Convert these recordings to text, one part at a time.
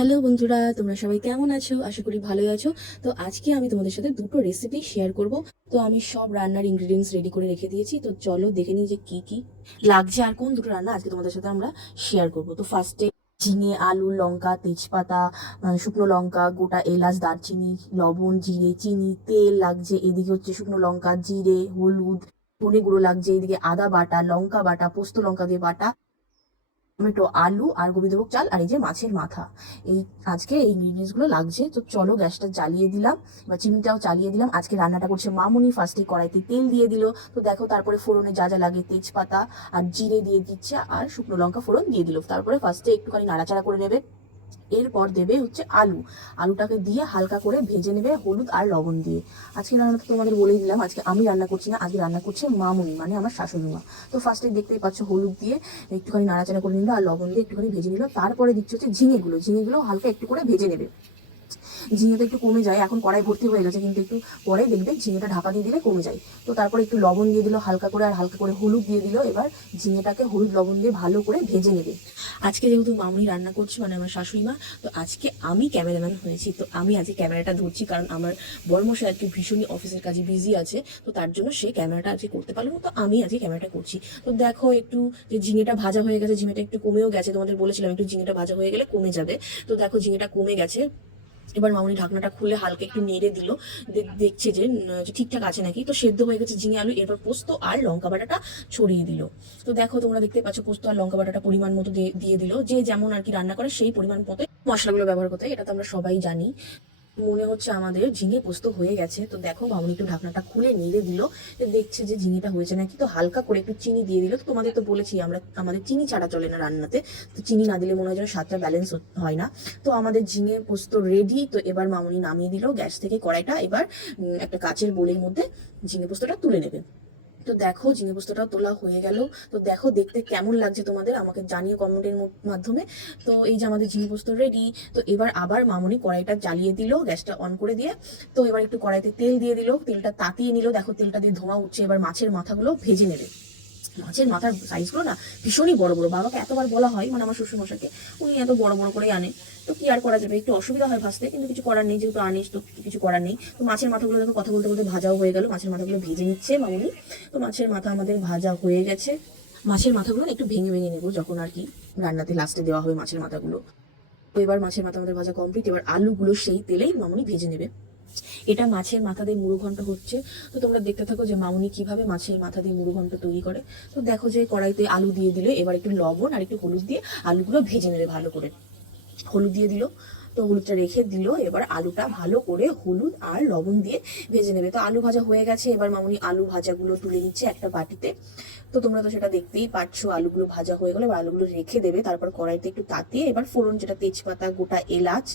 Hello বন্ধুরা, তোমরা সবাই কেমন আছো? আশা করি ভালোই আছো। তো আজকে আমি তোমাদের সাথে দুটো রেসিপি শেয়ার করব। তো আমি সব রান্নার ইনগ্রেডিয়েন্টস রেডি করে রেখে দিয়েছি। তো চলো দেখে নিই যে কি কি লাগছে আর কোন দুটো রান্না আজকে তোমাদের সাথে আমরা শেয়ার করব। তো ফার্স্টে ঝিঙে, আলু, লঙ্কা, তেজপাতা, শুকনো লঙ্কা, গোটা এলাচ, দারচিনি, লবণ, জিরে, চিনি, তেল লাগছে। এদিকে হচ্ছে শুকনো লঙ্কা, জিরে, হলুদ, ধনে গুঁড়ো লাগছে। এদিকে আদা বাটা, লঙ্কা বাটা, পোস্ত লঙ্কা দিয়ে বাটা, টমেটো, আলু আর গোবিন্দভোগ চাল আর এই যে মাছের মাথা। এই আজকে এই ইনগ্রিডিয়েন্টস গুলো লাগছে। তো চলো গ্যাসটা জ্বালিয়ে দিলাম বা চিমনিটাও চালিয়ে দিলাম। আজকে রান্নাটা করছে মামুনি। ফার্স্টে কড়াইতে তেল দিয়ে দিল। তো দেখো তারপরে ফোড়নে যা যা লাগে তেজপাতা আর জিরে দিয়ে দিচ্ছে আর শুকনো লঙ্কা ফোড়ন দিয়ে দিল। তারপরে ফার্স্টে একটুখানি নাড়াচাড়া করে নেবে। এরপর দেবে হচ্ছে আলুটাকে দিয়ে হালকা করে ভেজে নেবে হলুদ আর লবণ দিয়ে। আজকে রান্নাটা তোমাদের বলেই দিলাম, আজকে আমি রান্না করছি না, আজকে রান্না করছে মামুনি মানে আমার শাশুড়ি মা। তো ফার্স্টে দেখতেই পাচ্ছ হলুদ দিয়ে একটুখানি নাড়াচাড়া করে নিল আর লবণ দিয়ে একটুখানি ভেজে নিল। তারপরে দিচ্ছে হচ্ছে ঝিঙেগুলো হালকা একটু করে ভেজে নেবে। ঝিঙেটা একটু কমে যায়, এখন কড়াই ভর্তি হয়ে গেছে, কিন্তু একটু পরে দেখবে ঝিঙেটা ঢাকা দিয়ে দিলে কমে যায়। তো তারপরে একটু লবণ দিয়ে দিল হালকা করে আর হালকা করে হলুদ দিয়ে দিল। এবার ঝিঙেটাকে হলুদ লবণ দিয়ে ভালো করে ভেজে নেবে। আজকে যেহেতু মামুনি রান্না করছি মানে আমার শাশুড়ি মা, তো আজকে আমি ক্যামেরাম্যান হয়েছি। তো আমি আজকে ক্যামেরাটা ধরছি, কারণ আমার বড়মশাই আজকে ভীষণই অফিসের কাজে বিজি আছে। তো তার জন্য সে ক্যামেরাটা আজকে করতে পারলো না, তো আমি আজকে ক্যামেরাটা করছি। তো দেখো একটু যে ঝিঙেটা ভাজা হয়ে গেছে, ঝিঙেটা একটু কমেও গেছে, তোমাদের বলেছিলাম একটু ঝিঙেটা ভাজা হয়ে গেলে কমে যাবে। তো দেখো ঝিঙেটা কমে গেছে। এবার মামুনি ঢাকনাটা খুলে হালকা একটু নেড়ে দিল, দেখছে যে ঠিকঠাক আছে নাকি। তো সেদ্ধ হয়ে গেছে ঝিঙে আলু। এরপর পোস্ত আর লঙ্কা বাটাটা ছড়িয়ে দিল। তো দেখো তোমরা দেখতে পাচ্ছ পোস্ত আর লঙ্কা বাটাটা পরিমাণ মতো দিয়ে দিল। যে যেমন আর কি রান্না করে সেই পরিমাণ মতো মশলাগুলো ব্যবহার করতে হয়, এটা তো আমরা সবাই জানি। মনে হচ্ছে আমাদের ঝিঙে পোস্ত হয়ে গেছে। তো দেখো মামুনি একটু ঢাকনাটা খুলে নেড়ে দিল, দেখছে যে ঝিঙেটা হয়েছে নাকি। তো হালকা করে একটু চিনি দিয়ে দিল। তো তোমাদের তো বলেছি আমাদের চিনি ছাড়া চলে না রান্নাতে। তো চিনি না দিলে মনে হয় যেন স্বাদটা ব্যালেন্স হয় না। তো আমাদের ঝিঙে পোস্ত রেডি। তো এবার মামুনি নামিয়ে দিল গ্যাস থেকে কড়াইটা। এবার একটা কাচের বোলের মধ্যে ঝিঙে পোস্তটা তুলে নেবে। তো দেখো ঝিঙে পোস্তটাও তোলা হয়ে গেল। তো দেখো দেখতে কেমন লাগছে তোমাদের আমাকে জানিও কমেন্টের মাধ্যমে। তো এই যে আমাদের ঝিঙে পোস্ত রেডি। তো এবার আবার মামুনি কড়াইটা জ্বালিয়ে দিল গ্যাসটা অন করে দিয়ে। তো এবার একটু কড়াইতে তেল দিয়ে দিল, তেলটা তাতিয়ে নিল। দেখো তেলটা দিয়ে ধোঁয়া উঠছে। এবার মাছের মাথাগুলো ভেজে নেবে। মাছের মাথার সাইজগুলো না ভীষণই বড় বড়। বাবাকে এতবার বলা হয়, মানে আমার শ্বশুর মশাইকে, উনি এত বড় বড় করে আনে। তো কি আর করা যাবে, একটু অসুবিধা হয় ভাজতে, কিন্তু কিছু করার নেই, যেহেতু আনিস তো কিছু করার নেই। তো মাছের মাথাগুলো দেখো কথা বলতে বলতে ভাজাও হয়ে গেল। মাছের মাথাগুলো ভেজে নিচ্ছে মামুনি। তো মাছের মাথা আমাদের ভাজা হয়ে গেছে। মাছের মাথাগুলো একটু ভেঙে ভেঙে নেবো যখন আর কি রান্নাতে লাস্টে দেওয়া হবে মাছের মাথাগুলো। তো এবার মাছের মাথা আমাদের ভাজা কমপ্লিট। এবার আলুগুলো সেই তেলেই মামুনি ভেজে নেবে। এটা মাছের মাথা দিয়ে মুড়ো ঘন্ট হচ্ছে। তো তোমরা দেখতে থাকো যে মামুনি কিভাবে মাছের মাথা দিয়ে মুড়ো ঘন্ট তৈরি করে। তো দেখো যে কড়াইতে আলু দিয়ে দিলে এবার একটু লবণ আর একটু হলুদ দিয়ে আলুগুলো ভেজে নেবে ভালো করে। হলুদ দিয়ে দিল। তো হলুদটা রেখে দিল। এবার আলুটা ভালো করে হলুদ আর লবণ দিয়ে ভেজে নেবে। তো আলু ভাজা হয়ে গেছে। এবার মামুনি আলু ভাজাগুলো তুলে নিচ্ছে একটা বাটিতে। তো তোমরা তো সেটা দেখতেই পাচ্ছ, আলুগুলো ভাজা হয়ে গেলে এবার আলুগুলো রেখে দেবে। তারপর কড়াইতে একটু তাতিয়ে এবার ফোড়ন, যেটা তেজপাতা, গোটা এলাচ,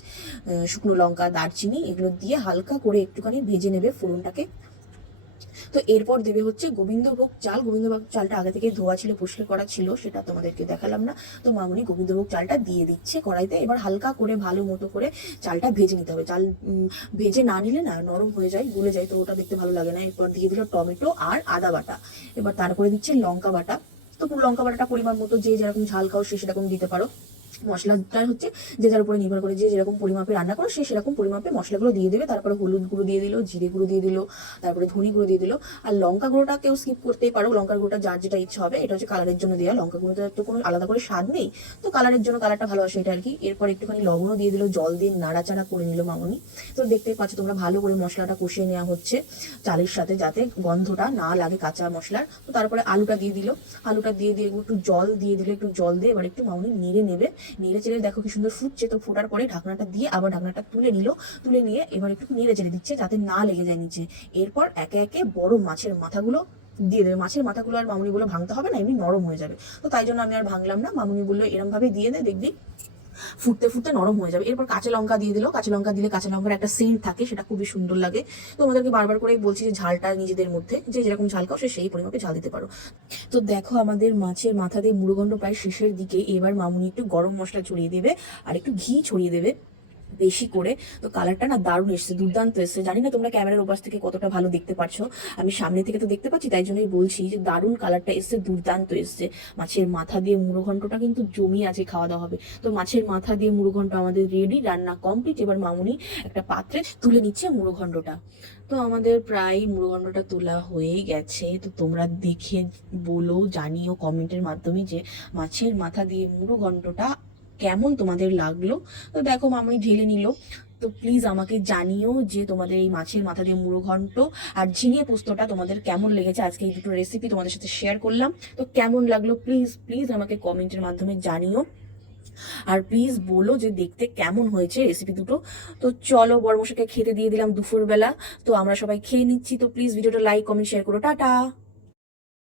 শুকনো লঙ্কা, দারচিনি, এগুলো দিয়ে হালকা করে একটুখানি ভেজে নেবে ফোড়নটাকে। তো এরপর দেবে হচ্ছে গোবিন্দভোগ চালটা আগে থেকে ধোয়া ছিল, পরিষ্কার করা ছিল, সেটা তোমাদেরকে দেখালাম না। তো মামুনি গোবিন্দভোগ চালটা দিয়ে দিচ্ছে কড়াইতে। এবার হালকা করে ভালো মতো করে চালটা ভেজে নিতে হবে। চাল ভেজে না নিলে না নরম হয়ে যায়, গলে যায়, তো ওটা দেখতে ভালো লাগে না। এরপর দিয়ে দিল টমেটো আর আদা বাটা। এবার তারপরে দিচ্ছে লঙ্কা বাটা। তো লঙ্কা বাটাটা পরিমাণ মতো যে যেরকম ঝাল খাও সে সেরকম দিতে পারো। মশলাটা হচ্ছে যে যার উপরে নির্ভর করে, যে যেরকম পরিমাপে রান্না করো সে সেরকম পরিমাপে মশলাগুলো দিয়ে দেবে। তারপরে হলুদ গুঁড়ো দিয়ে দিল, জিরে গুঁড়ো দিয়ে দিল, তারপরে ধনে গুঁড়ো দিয়ে দিল। আর লঙ্কা গুঁড়োটা কেউ স্কিপ করতেই পারো, লঙ্কার গুঁড়োটা যার যেটা ইচ্ছা হবে। এটা হচ্ছে কালারের জন্য দেওয়া, লঙ্কা গুঁড়োতে তো কোনো আলাদা করে স্বাদ নেই। তো কালারের জন্য, কালারটা ভালো আসে এটা আর কি। এরপর একটুখানি লবণও দিয়ে দিল, জল দিয়ে নাড়াচাড়া করে নিল মামুনি। তো দেখতেই পাচ্ছ তোমরা ভালো করে মশলাটা কষিয়ে নেওয়া হচ্ছে চালের সাথে, যাতে গন্ধটা না লাগে কাঁচা মশলার। তো তারপরে আলুটা দিয়ে দিল, আলুটা দিয়ে দিয়ে একটু জল দিয়ে দিল, একটু জল দিয়ে এবার একটু মামুনি নেড়ে নেবে। নেড়ে চেড়ে দেখো কি সুন্দর ফুটছে। তো ফোটার পরে ঢাকনাটা দিয়ে আবার ঢাকনাটা তুলে নিল। তুলে নিয়ে এবার একটু নেড়ে চেড়ে দিচ্ছে যাতে না লেগে যায় নিচে। এরপর একে একে বড় মাছের মাথাগুলো দিয়ে দেবে। মাছের মাথাগুলো আর মামুনি বলে ভাঙতে হবে না, এমনি নরম হয়ে যাবে। তো তাই জন্য আমি আর ভাঙলাম না। মামুনি বললো এরম ভাবে দিয়ে দে, দেখবি ফুটতে ফুটতে নরম হয়ে যাবে। এরপর কাঁচা লঙ্কা দিয়ে দিল। কাঁচা লঙ্কা দিলে কাঁচা লঙ্কার একটা সেন্ট থাকে, সেটা খুবই সুন্দর লাগে। তো আমাদেরকে বারবার করেই বলছি যে ঝালটা নিজেদের মধ্যে যে যেরকম ঝাল খাও সে সেই পরিমাপে ঝাল দিতে পারো। তো দেখো আমাদের মাছের মাথা দিয়ে মুড়োঘণ্ট প্রায় শেষের দিকে। এবার মামুনি একটু গরম মশলা ছড়িয়ে দেবে আর একটু ঘি ছড়িয়ে দেবে। বেশি করে। তো কালারটা না দারুণ এসছে, দুর্দান্ত এসছে। জানি না তোমরা ক্যামেরার ওপাশ থেকে কতটা ভালো দেখতে পারছো, আমি সামনে থেকে তো দেখতে পাচ্ছি, তাই জন্যই বলছি যে দারুণ কালারটা এসছে, দুর্দান্ত এসছে। মাছের মাথা দিয়ে মুড়ো ঘন্টটা কিন্তু জমি আছে, খাওয়া দাওয়া হবে। তো মাছের মাথা দিয়ে মুড়ো ঘন্ট আমাদের রেডি, রান্না কমপ্লিট। এবার মামুনি একটা পাত্রে তুলে নিচ্ছে মুড়ো ঘন্টটা। তো আমাদের প্রায় মুড়ো ঘন্টটা তোলা হয়ে গেছে। তো তোমরা দেখে বলো, জানিও কমেন্টের মাধ্যমে যে মাছের মাথা দিয়ে মুড়ো ঘন্টটা কেমন তোমাদের লাগলো। তো দেখো মামুনি ঢেলে নিল। তো প্লিজ আমাকে জানিও যে তোমাদের এই মাছের মাথা দিয়ে মুড়ো ঘন্ট আর ঝিঙে পোস্তটা তোমাদের কেমন লেগেছে। আজকে এই দুটো রেসিপি তোমাদের সাথে শেয়ার করলাম, তো কেমন লাগলো প্লিজ প্লিজ আমাকে কমেন্টের মাধ্যমে জানিও। আর প্লিজ বলো যে দেখতে কেমন হয়েছে রেসিপি দুটো। তো চলো, বড়মশাইকে খেতে দিয়ে দিলাম দুপুরবেলা। তো আমরা সবাই খেয়ে নিচ্ছি। তো প্লিজ ভিডিওটা লাইক কমেন্ট শেয়ার করো। টাটা।